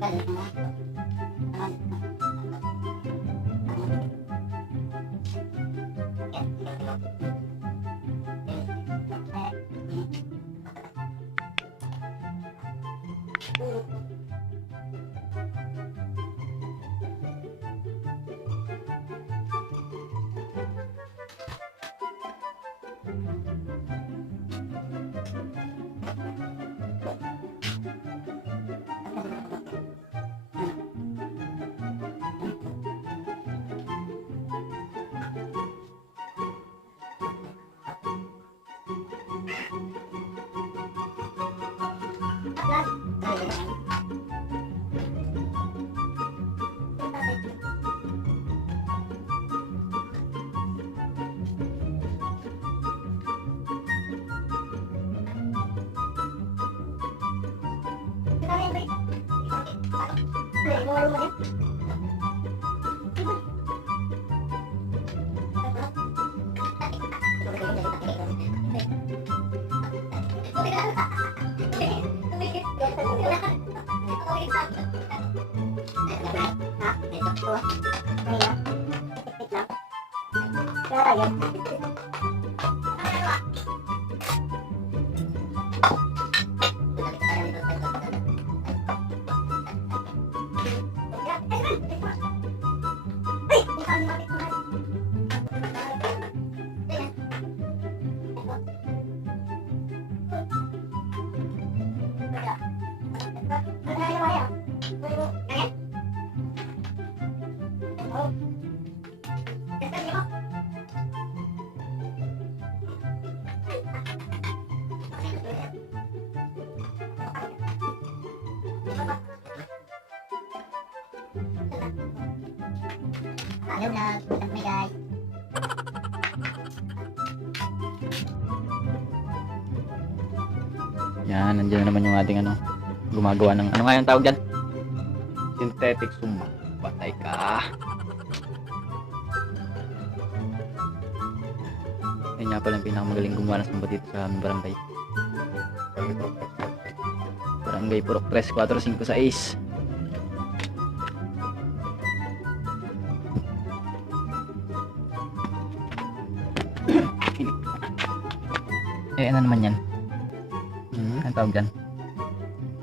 Hello vlog, welcome me guys. Yan, nandiyan na naman yung ating gumagawa ng ano nga yung tawag dyan? Synthetic sumba. Patay ka. Yan nga pala yung pinakamagaling gumawa ng sumba dito sa aming barangay. Barangay Purok 3, 4, 5, 6. Ano naman yan? Ang tawag dyan?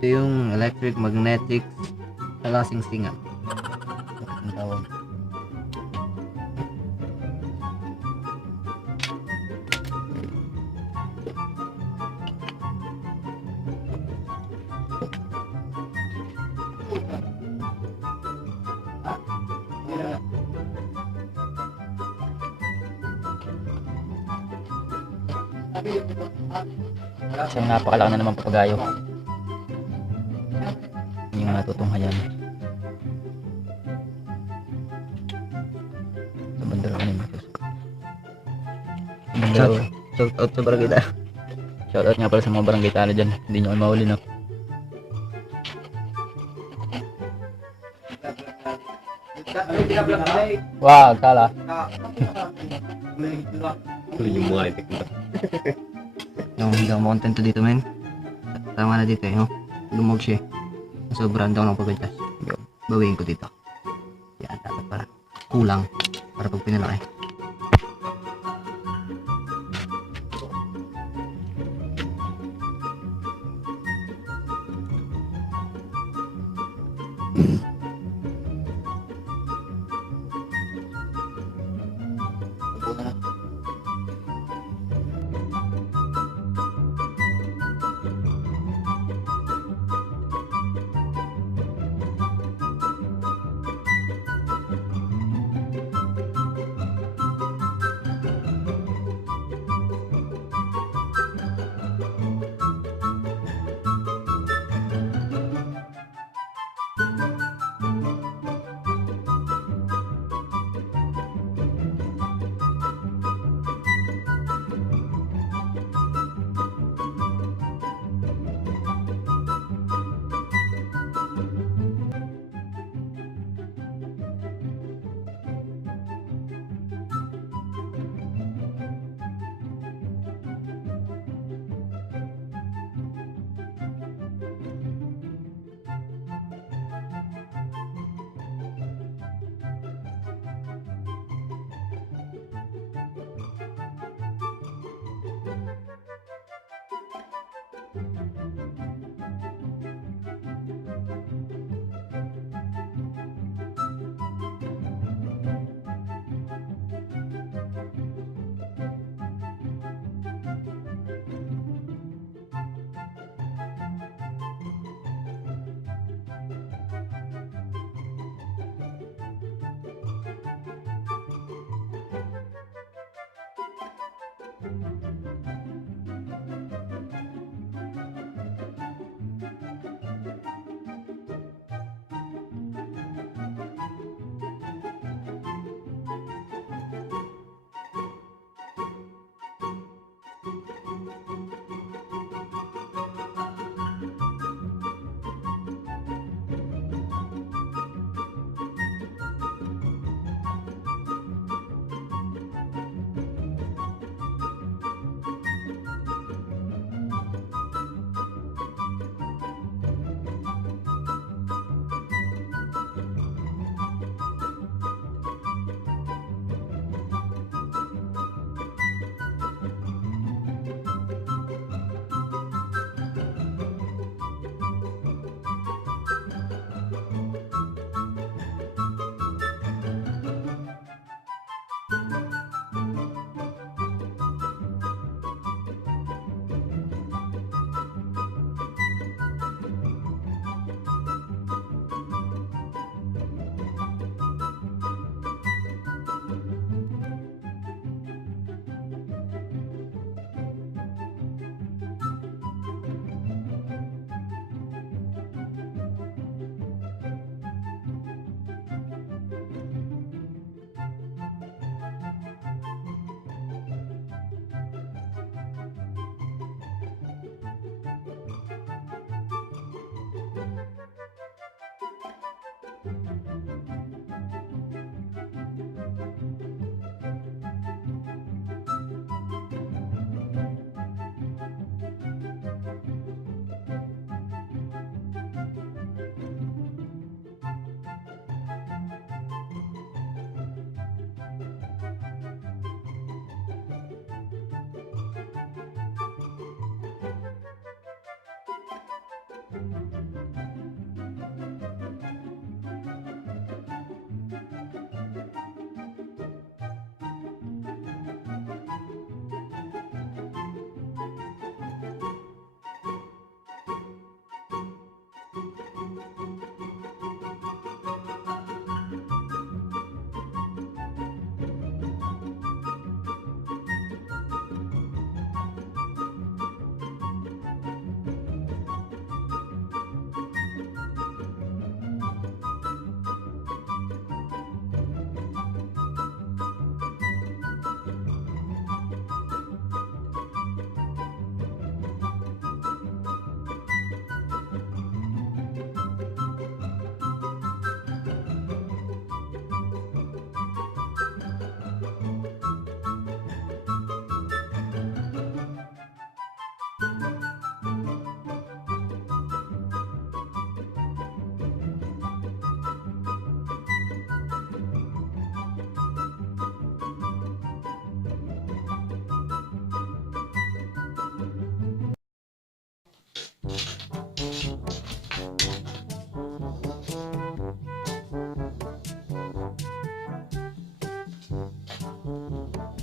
Ito yung electric magnetic singa. Ang tawag. Isang napakalaki na naman papagayo. Yung natutunghayan. Sa bandara ka naman. Shout out sa barangay tayo. Shout out nga pala sa mga barangay talo dyan. Hindi nyo kayo mahuli, no? Wag, kala. Yung mga itik mo. Yung hindi ako makontento dito, men. Tama na dito, eh, no? Lumog siya. Sobrang daw ng pagkakas. Bawiin ko dito. Yan, dapat para kulang. Para pag pinalaki.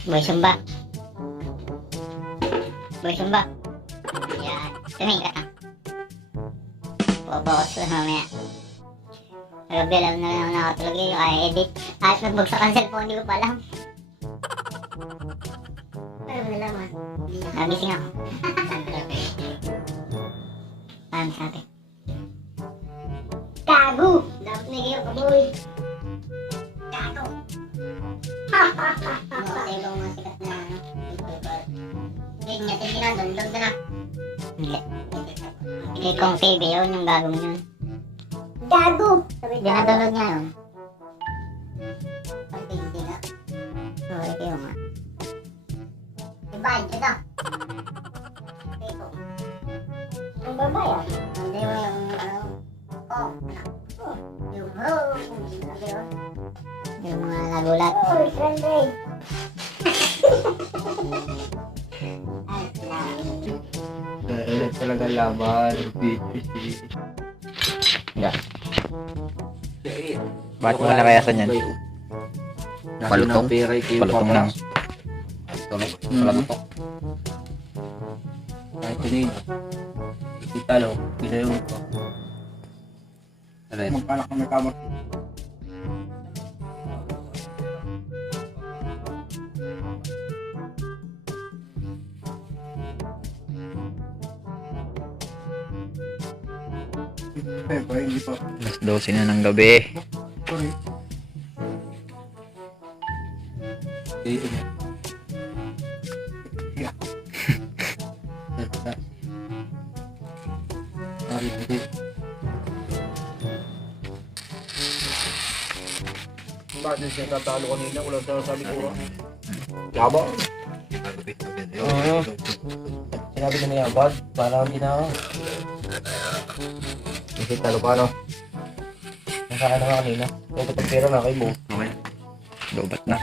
Boy Sumba. Boy Sumba. Yan. Tumikat na. Bubukas ko mamaya. Gabi alam na lang ako nakatulog eh. Yung kaya edit. At nagbagsak ang cellphone. Hindi ko pa alam. Pero mo nalaman. Nagising ako. Paano sabi? Gago! Dapat may kayo kaboy. Gago! Ano sa ibang mga sikat na YouTuber. Hindi niya tingnan doon. Doon na. Hindi. Hindi kong TV yun yung gagawin yun. Gago! Dinadulog niya yun. Pag-TV nga. Okay kayo nga. Ibahin kita. Ito. Ang babayan. Hindi mo yung ano. Oh. Yung yung mga nagulat. Oh, friendly. Talaga laban. Yeah. Bakit mo nakayasan yan? Palutong? Palutong lang. Palamutok. Kahit yun kita lang. Kita yung magpanak na may kamot. Alas 12 na ng gabi. Bakit siya tatalo kanina? Wala sa sabi ko. Yaba? Oo. Sinabi ko na yabad. Para hindi na ako. Kasi talo pa no? Nasa akin na kanina. Kung patang pera na kayo mo. Okay. Lobat na.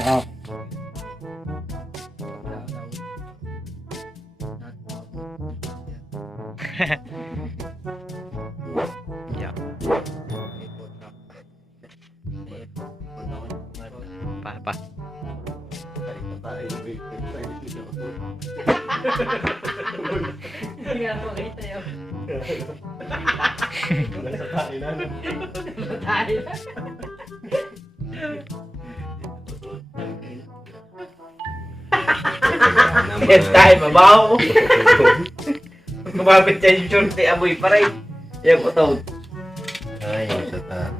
Yeah. Pa. Hindi nga makita yun. Sa kainan. Yes, tayo, babaw. Kumapit siya yung short ni Aboy pa rin. Yung utod. Ay, sa tayo.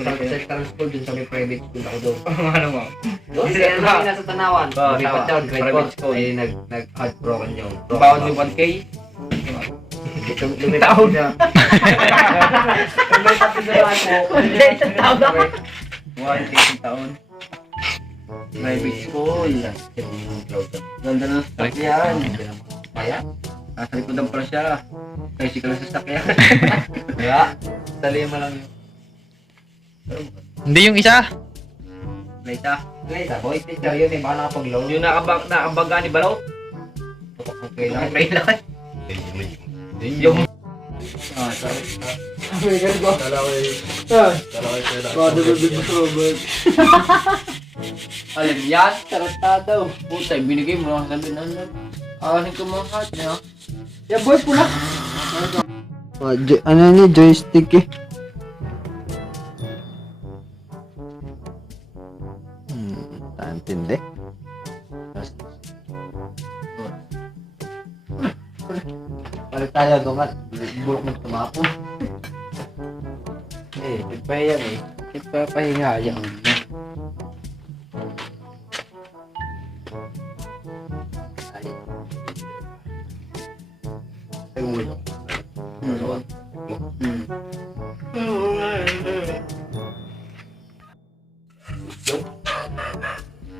Sa school dun sa may private school ako doon. Ano mo? Kasi ano yung nasa Tanawan. Oo, Lipat tawa. yun, grade Private 4. school. Ay, nag-heartbroken yung. Bawal yung 1K. Taon na. May kapiguran ko. Isang taon na. Isang taon. Private school. Ganda ng sasakyan. Kaya? Nasa likodan pala siya. Tricycle sa sasakyan. Kaya? Talima lang yun. Hindi yung isa. Laita. Boy, teacher yun eh. Baka nakapag-load. Yung nakabaga ni Balaw? Kailangan. Kailangan. Yung... Alam yan, tarantado. Puta, binigay mo. Sabi na lang. Akasin ko mga kat niya. Yeah, boy, pula. Ano ni joystick eh. Tantindi. Balik tayo doon at bulok ng tumapon. Nagpahiyan eh. Nagpapahinga yan.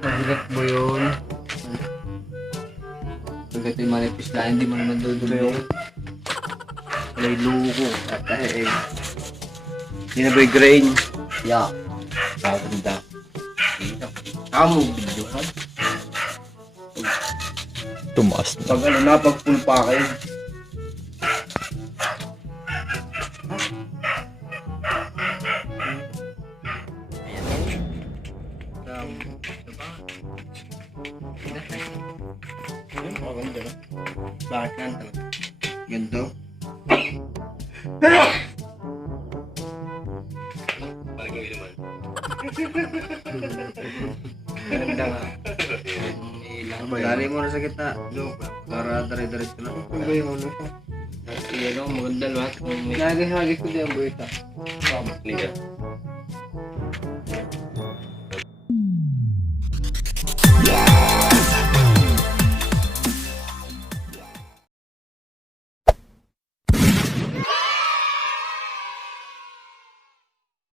Mabigat mo yun. Mabigat yung manipis na hindi mo naman dudulo. May luko. At hindi na ba yung grain? Yeah. Tatanda. Amo, video ka. Tumaas na. Pag ano na, pag full pa kayo. Bakit nga talaga? Ganito? Ganda nga. Dari mo na sa gitna. Para dire-diretso na. Ano ba yung ano? Iyan ako, maganda lahat. Nagahagis ko din ang buhay ka. Nila.